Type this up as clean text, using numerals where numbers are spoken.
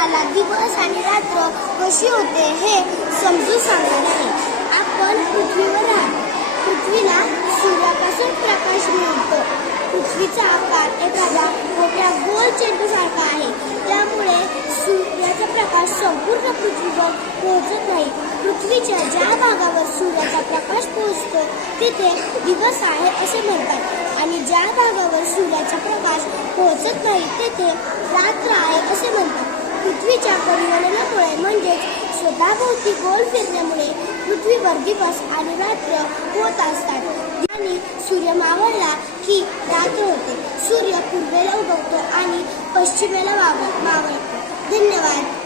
तुम्हाला दिवस आणि रात्र कशी होते हे समजून सांगणार आहे. आपण पृथ्वीवर राहतो. पृथ्वीला सूर्यापासून प्रकाश मिळतो. पृथ्वीचा आकार एखाद्या मोठ्या गोल चेंडूसारखा आहे. त्यामुळे सूर्याचा प्रकाश संपूर्ण पृथ्वीवर पोहोचत नाही. पृथ्वीच्या ज्या भागावर सूर्याचा प्रकाश पोहोचतो तिथे दिवस आहे असे म्हणतात आणि ज्या भागावर सूर्याचा प्रकाश पोहोचत नाही तेथे रात्र आहे असे म्हणतात. पृथ्वीच्या परिवलनामुळे म्हणजेच स्वतःभोवती गोल फिरण्यामुळे पृथ्वीवर दिवस आणि रात्र होत असतात आणि सूर्य मावळला की रात्र होते. सूर्य पूर्वेला उगवतो आणि पश्चिमेला मावळतो. धन्यवाद.